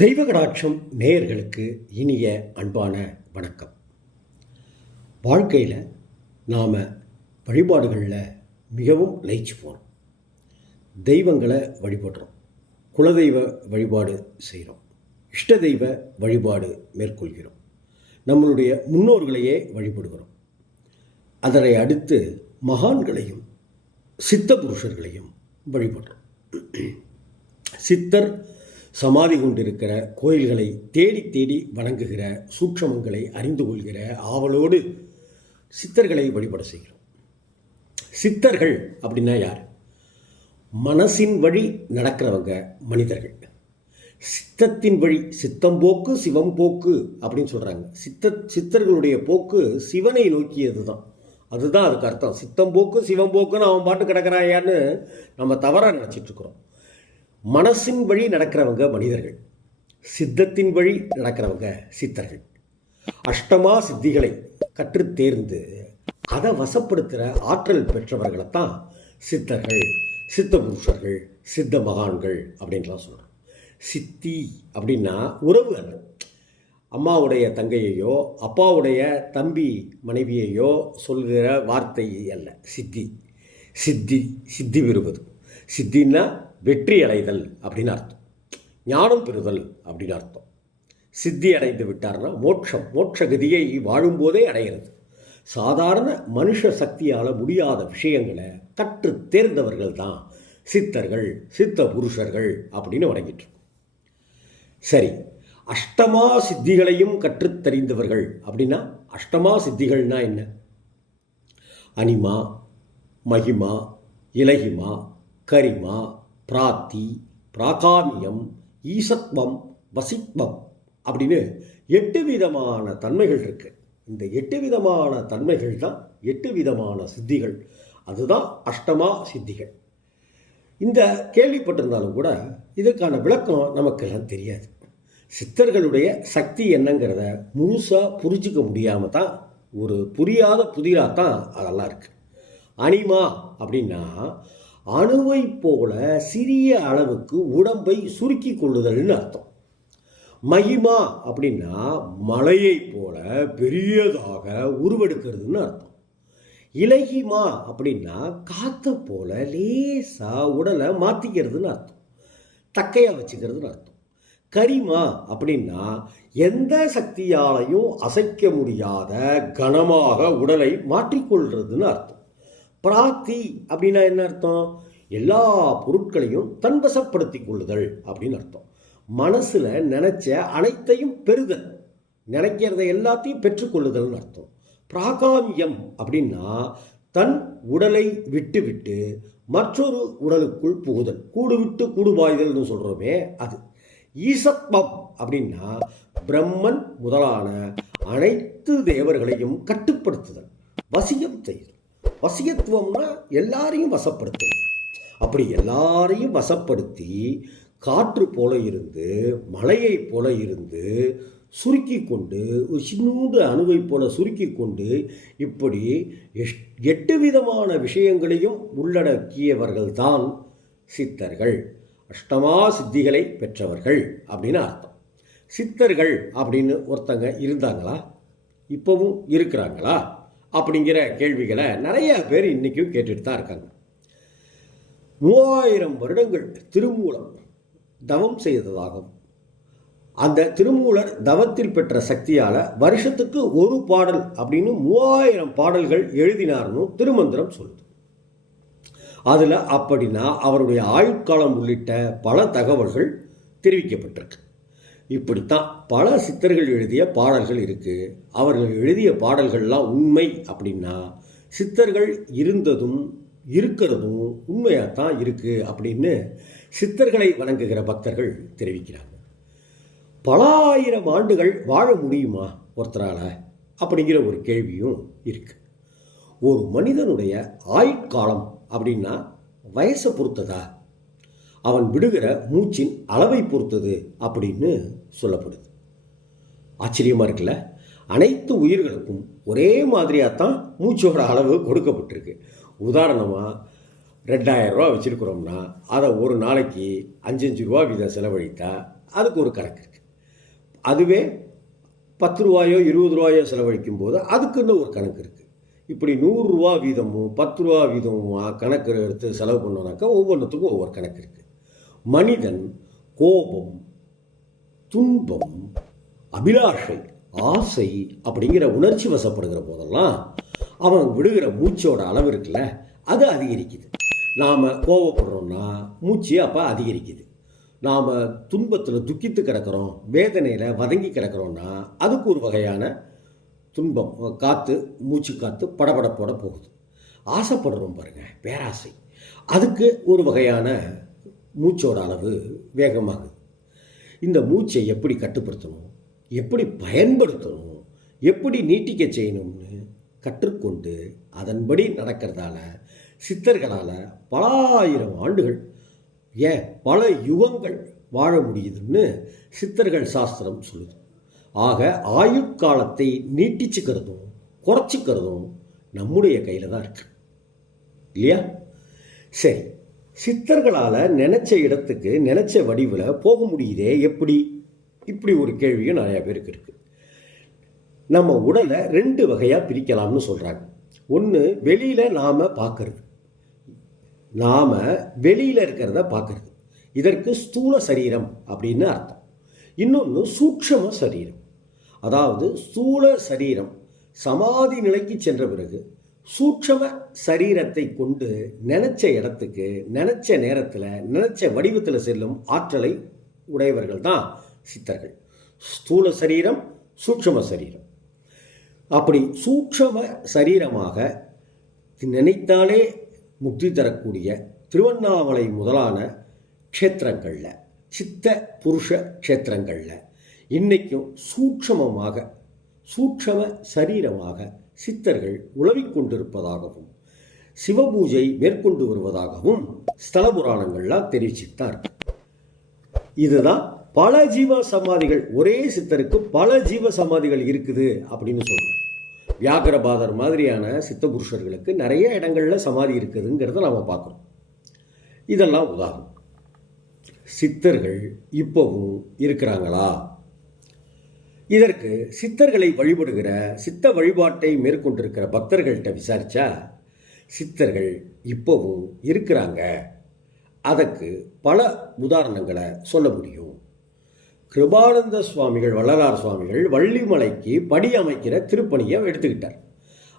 தெய்வ கடாட்சம் நேயர்களுக்கு இனிய அன்பான வணக்கம். வாழ்க்கையில் நாம் வழிபாடுகளில் மிகவும் லயிச்சு போகிறோம். தெய்வங்களை வழிபடுறோம், குலதெய்வ வழிபாடு செய்கிறோம், இஷ்ட தெய்வ வழிபாடு மேற்கொள்கிறோம், நம்மளுடைய முன்னோர்களையே வழிபடுகிறோம். அதனை அடுத்து மகான்களையும் சித்த புருஷர்களையும் வழிபடுறோம். சித்தர் சமாதி கொண்டிருக்கிற கோயில்களை தேடி தேடி வணங்குகிற, சூட்சமங்களை அறிந்து கொள்கிற ஆவலோடு சித்தர்களை வழிபட செய்கிறோம். சித்தர்கள் அப்படின்னா யார்? மனசின் வழி நடக்கிறவங்க மனிதர்கள். சித்தத்தின் வழி, சித்தம் போக்கு சிவம் போக்கு அப்படின்னு சொல்கிறாங்க. சித்தர்களுடைய போக்கு சிவனை நோக்கியது தான். அதுதான் அதுக்கு அர்த்தம். சித்தம் போக்கு சிவம் போக்குன்னு அவன் பாட்டு கிடக்கிறாயான்னு நம்ம தவறாக நினச்சிட்ருக்குறோம். மனசின் வழி நடக்கிறவங்க மனிதர்கள், சித்தத்தின் வழி நடக்கிறவங்க சித்தர்கள். அஷ்டமா சித்திகளை கற்று தேர்ந்து அதை வசப்படுத்துகிற ஆற்றல் பெற்றவர்களைத்தான் சித்தர்கள், சித்த புருஷர்கள், சித்த மகான்கள் அப்படின்லாம் சொல்கிறோம். சித்தி அப்படின்னா உறவு அல்ல. அம்மாவுடைய தங்கையையோ அப்பாவுடைய தம்பி மனைவியையோ சொல்கிற வார்த்தை அல்ல சித்தி. சித்தி பெறுவது. சித்தின்னா வெற்றி அடைதல் அப்படின்னு அர்த்தம், ஞானம் பெறுதல் அப்படின்னு அர்த்தம். சித்தி அடைந்து விட்டார்னா மோட்ச கதியை வாழும்போதே அடைகிறது. சாதாரண மனுஷ சக்தியால் முடியாத விஷயங்களை கற்று தேர்ந்தவர்கள் தான் சித்தர்கள், சித்த புருஷர்கள் அப்படின்னு வணங்கிட்டு. சரி, அஷ்டமா சித்திகளையும் கற்றுத் தெரிந்தவர்கள் அப்படின்னா அஷ்டமா சித்திகள்னா என்ன? அனிமா, மகிமா, இலகிமா, கரிமா, பிராத்தி, பிராகாமியம், ஈசத்வம், வசித்வம் அப்படின்னு 8 விதமான தன்மைகள் இருக்கு. இந்த 8 விதமான தன்மைகள் தான் 8 விதமான சித்திகள். அதுதான் அஷ்டமா சித்திகள். இந்த கேள்விப்பட்டிருந்தாலும் கூட இதற்கான விளக்கம் நமக்கெல்லாம் தெரியாது. சித்தர்களுடைய சக்தி என்னங்கிறத முழுசாக புரிஞ்சிக்க முடியாமல் தான் ஒரு புரியாத புதிராக தான் அதெல்லாம் இருக்குது. அனிமா அப்படின்னா அணுவை போல சிறிய அளவுக்கு உடம்பை சுருக்கி கொள்ளுதல்னு அர்த்தம். மகிமா அப்படின்னா மலையை போல பெரியதாக உருவெடுக்கிறதுன்னு அர்த்தம். இலகிமா அப்படின்னா காற்றை போல லேசாக உடலை மாற்றிக்கிறதுன்னு அர்த்தம், தக்கையாக வச்சுக்கிறதுன்னு அர்த்தம். கரிமா அப்படின்னா எந்த சக்தியாலையும் அசைக்க முடியாத கனமாக உடலை மாற்றிக்கொள்றதுன்னு அர்த்தம். பிராத்தி அப்படின்னா என்ன அர்த்தம்? எல்லா பொருட்களையும் தன்வசப்படுத்தி கொள்ளுதல் அப்படின்னு அர்த்தம். மனசில் நினைச்ச அனைத்தையும் பெறுதல், நினைக்கிறத எல்லாத்தையும் பெற்றுக்கொள்ளுதல்னு அர்த்தம். பிராகாமியம் அப்படின்னா தன் உடலை விட்டு விட்டு மற்றொரு உடலுக்குள் புகுதல், கூடு விட்டு கூடுபாய்தல்னு சொல்கிறோமே அது. ஈசத்வம் அப்படின்னா பிரம்மன் முதலான அனைத்து தேவர்களையும் கட்டுப்படுத்துதல், வசியம் செய்தல். வசியத்துவம்னா எல்லாரையும் வசப்படுத்துது. அப்படி எல்லாரையும் வசப்படுத்தி காற்று போல இருந்து, மலையை போல இருந்து சுருக்கி கொண்டு, ஒரு சின்னூண்டு அணுவை போல சுருக்கி கொண்டு, இப்படி 8 விதமான விஷயங்களையும் உள்ளடக்கியவர்கள் தான் சித்தர்கள், அஷ்டமா சித்திகளை பெற்றவர்கள் அப்படின்னு அர்த்தம். சித்தர்கள் அப்படின்னு ஒருத்தங்க இருந்தாங்களா, இப்போவும் இருக்கிறாங்களா அப்படிங்கிற கேள்விகளை நிறைய பேர் இன்றைக்கும் கேட்டுட்டு தான் இருக்காங்க. 3000 வருடங்கள் திருமூலம் தவம் செய்ததாகவும், அந்த திருமூலர் தவத்தில் பெற்ற சக்தியால் வருஷத்துக்கு ஒரு பாடல் அப்படின்னு 3000 பாடல்கள் எழுதினார்னு திருமந்திரம் சொல்லுது. அதில் அப்படின்னா அவருடைய ஆயுட்காலம் உள்ளிட்ட பல தகவல்கள் தெரிவிக்கப்பட்டிருக்கு. இப்படித்தான் பல சித்தர்கள் எழுதிய பாடல்கள் இருக்குது. அவர்கள் எழுதிய பாடல்கள்லாம் உண்மை அப்படின்னா சித்தர்கள் இருந்ததும் இருக்கிறதும் உண்மையாகத்தான் இருக்குது அப்படின்னு சித்தர்களை வணங்குகிற பக்தர்கள் தெரிவிக்கிறாங்க. பல ஆயிரம் ஆண்டுகள் வாழ முடியுமா ஒருத்தரால் அப்படிங்கிற ஒரு கேள்வியும் இருக்குது. ஒரு மனிதனுடைய ஆயுட்காலம் அப்படின்னா வயசை பொறுத்ததா, அவன் விடுகிற மூச்சின் அளவை பொறுத்தது அப்படின்னு சொல்லப்படுது. ஆச்சரியமாக இருக்குல்ல? அனைத்து உயிர்களுக்கும் ஒரே மாதிரியாக தான் மூச்சோட அளவு கொடுக்கப்பட்டிருக்கு. உதாரணமாக 2,000 வச்சுருக்குறோம்னா அதை ஒரு நாளைக்கு 5-5 ரூபா வீதம் செலவழித்தா அதுக்கு ஒரு கணக்கு இருக்குது. அதுவே 10 ரூபாயோ 20 ரூபாயோ செலவழிக்கும் போது அதுக்குன்னு ஒரு கணக்கு இருக்குது. இப்படி 100 ரூபா வீதமும் 10 ரூபா வீதமும் கணக்கு எடுத்து செலவு பண்ணோன்னாக்கா ஒவ்வொன்றுத்துக்கும் ஒவ்வொரு கணக்கு இருக்குது. மனிதன் கோபம், துன்பம், அபிலாஷை, ஆசை அப்படிங்கிற உணர்ச்சி வசப்படுகிற போதெல்லாம் அவன் விடுகிற மூச்சோட அளவு இருக்குல்ல, அது அதிகரிக்குது. நாம் கோபப்படுறோம்னா மூச்சு அப்போ அதிகரிக்குது. நாம் துன்பத்தில் துக்கித்து கிடக்கிறோம், வேதனையில் வதங்கி கிடக்கிறோன்னா அதுக்கு ஒரு வகையான துன்பம், காற்று, மூச்சு காற்று படபடப்போட போகுது. ஆசைப்படுறோம் பாருங்கள், பேராசை, அதுக்கு ஒரு வகையான மூச்சோட அளவு வேகமாகுது. இந்த மூச்சை எப்படி கட்டுப்படுத்தணும், எப்படி பயன்படுத்தணும், எப்படி நீட்டிக்க செய்யணும்னு கற்றுக்கொண்டு அதன்படி நடக்கிறதால சித்தர்களால் பல ஆயிரம் ஆண்டுகள், ஏன் பல யுகங்கள் வாழ முடியுதுன்னு சித்தர்கள் சாஸ்திரம் சொல்லுது. ஆக ஆயுட்காலத்தை நீட்டிச்சுக்கிறதும் குறைச்சிக்கிறதும் நம்முடைய கையில் தான் இருக்கு இல்லையா? சரி, சித்தர்களால் நினச்ச இடத்துக்கு நினச்ச வடிவில் போக முடியுதே எப்படி? இப்படி ஒரு கேள்வியும் நிறையா பேருக்கு இருக்குது. நம்ம உடலை 2 வகையாக பிரிக்கலாம்னு சொல்கிறாங்க. ஒன்று வெளியில் நாம் பார்க்கறது, நாம் வெளியில் இருக்கிறத பார்க்கறது, இதற்கு ஸ்தூல சரீரம் அப்படின்னு அர்த்தம். இன்னொன்று சூட்சம சரீரம். அதாவது ஸ்தூல சரீரம் சமாதி நிலைக்கு சென்ற பிறகு சூட்சம சரீரத்தை கொண்டு நினச்ச இடத்துக்கு நினச்ச நேரத்தில் நினச்ச வடிவத்தில் செல்லும் ஆற்றலை உடையவர்கள் தான் சித்தர்கள். ஸ்தூல சரீரம், சூட்சம சரீரம். அப்படி சூட்சம சரீரமாக நினைத்தாலே முக்தி தரக்கூடிய திருவண்ணாமலை முதலான க்ஷேத்திரங்களில், சித்த புருஷ க்ஷேத்திரங்களில் இன்றைக்கும் சூட்சம சரீரமாக சித்தர்கள் உலவிக் கொண்டிருப்பதாகவும் சிவபூஜை மேற்கொண்டு வருவதாகவும் ஸ்தல புராணங்கள்லாம் தெரிவிச்சுத்தான் இருக்கு. இதுதான் பல ஜீவ சமாதிகள், ஒரே சித்தருக்கு பல ஜீவ சமாதிகள் இருக்குது அப்படின்னு சொல்லுவோம். வியாகரபாதர் மாதிரியான சித்த புருஷர்களுக்கு நிறைய இடங்களில் சமாதி இருக்குதுங்கிறத நாம் பார்க்குறோம். இதெல்லாம் உதாரணம். சித்தர்கள் இப்போவும் இருக்கிறாங்களா? இதற்கு சித்தர்களை வழிபடுகிற, சித்த வழிபாட்டை மேற்கொண்டிருக்கிற பக்தர்கள்ட்ட விசாரித்தா சித்தர்கள் இப்போவும் இருக்கிறாங்க. அதற்கு பல உதாரணங்களை சொல்ல முடியும். கிருபானந்த சுவாமிகள், வள்ளலார் சுவாமிகள் வள்ளிமலைக்கு படி அமைக்கிற திருப்பணியை எடுத்துக்கிட்டார்.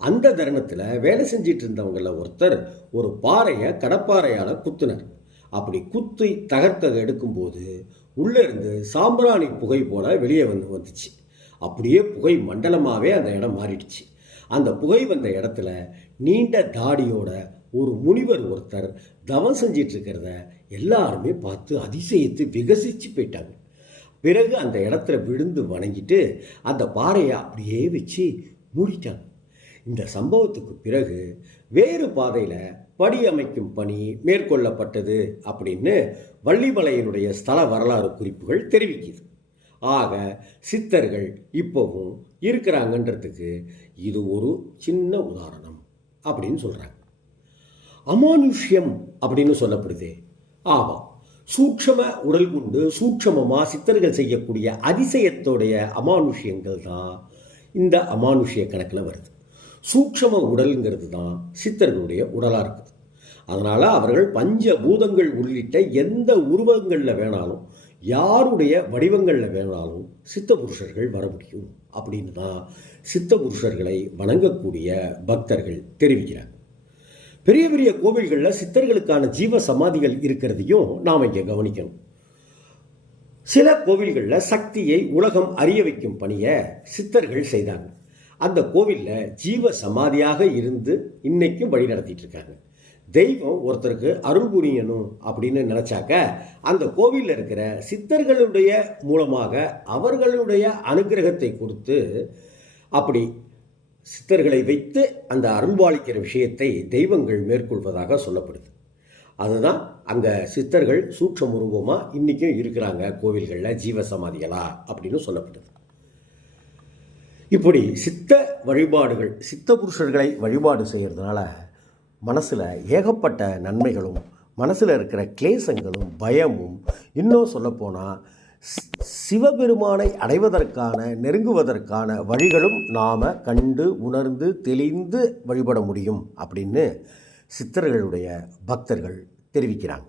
அந்த தருணத்தில் வேலை செஞ்சிட்டு இருந்தவங்களில் ஒருத்தர் ஒரு பாறையை கடப்பாறையால் குத்துனார். அப்படி குத்தி தகர்த்ததை எடுக்கும்போது உள்ளேருந்து சாம்பிராணி புகை போல வெளியே வந்துச்சு. அப்படியே புகை மண்டலமாகவே அந்த இடம் மாறிடுச்சு. அந்த புகை வந்த இடத்துல நீண்ட தாடியோட ஒரு முனிவர் ஒருத்தர் தவம் செஞ்சிட்டு இருக்கிறத எல்லாருமே பார்த்து அதிசயித்து விகசித்து போயிட்டாங்க. பிறகு அந்த இடத்துல விழுந்து வணங்கிட்டு அந்த பாறையை அப்படியே வச்சு மூடிட்டாங்க. இந்த சம்பவத்துக்கு பிறகு வேறு பாதையில் படி அமைக்கும் பணி மேற்கொள்ளப்பட்டது அப்படின்னு வள்ளிமலையினுடைய ஸ்தல வரலாறு குறிப்புகள் தெரிவிக்குது. ஆக சித்தர்கள் இப்போவும் இருக்கிறாங்கன்றதுக்கு இது ஒரு சின்ன உதாரணம் அப்படின்னு சொல்கிறாங்க. அமானுஷ்யம் அப்படின்னு சொல்லப்படுதே, ஆமாம், சூட்சம உடல் கொண்டு சூட்சமமாக சித்தர்கள் செய்யக்கூடிய அதிசயத்தோடைய அமானுஷ்யங்கள் தான் இந்த அமானுஷ்ய கணக்கில் வருது. சூட்சம உடல்ங்கிறது தான் சித்தர்களுடைய உடலாக இருக்குது. அதனால் அவர்கள் பஞ்சபூதங்கள் உள்ளிட்ட எந்த உருவங்களில் வேணாலும், யாருடைய வடிவங்களில் வேணாலும் சித்த புருஷர்கள் வர முடியும் அப்படின்னு தான் சித்த புருஷர்களை வணங்கக்கூடிய பக்தர்கள் தெரிவிக்கிறாங்க. பெரிய பெரிய கோவில்களில் சித்தர்களுக்கான ஜீவ சமாதிகள் இருக்கிறதையும் நாம் இங்கே கவனிக்கணும். சில கோவில்களில் சக்தியை உலகம் அறிய வைக்கும் பணியை சித்தர்கள் செய்தாங்க. அந்த கோவிலில் ஜீவ சமாதியாக இருந்து இன்னைக்கும் வழி நடத்திட்டு இருக்காங்க. தெய்வம் ஒருத்தருக்கு அருள் புரியணும் அப்படின்னு நினச்சாக்க அந்த கோவிலில் இருக்கிற சித்தர்களுடைய மூலமாக அவர்களுடைய அனுகிரகத்தை கொடுத்து அப்படி சித்தர்களை வைத்து அந்த அருள்பாலிக்கிற விஷயத்தை தெய்வங்கள் மேற்கொள்வதாக சொல்லப்படுது. அதுதான் அங்கே சித்தர்கள் சூட்சம உருவமாக இன்றைக்கும் இருக்கிறாங்க கோவில்களில் ஜீவ சமாதிகளா அப்படின்னு சொல்லப்படுது. இப்படி சித்த வழிபாடுகள், சித்த புருஷர்களை வழிபாடு செய்கிறதுனால மனசில் ஏகப்பட்ட நன்மைகளும் மனசில் இருக்கிற கிளேசங்களும் பயமும் இன்னும் சொல்லப்போனால் சிவபெருமானை அடைவதற்கான நெருங்குவதற்கான வழிகளும் நாம் கண்டு உணர்ந்து தெளிந்து வழிபட முடியும் அப்படின்னு சித்தர்களுடைய பக்தர்கள் தெரிவிக்கிறாங்க.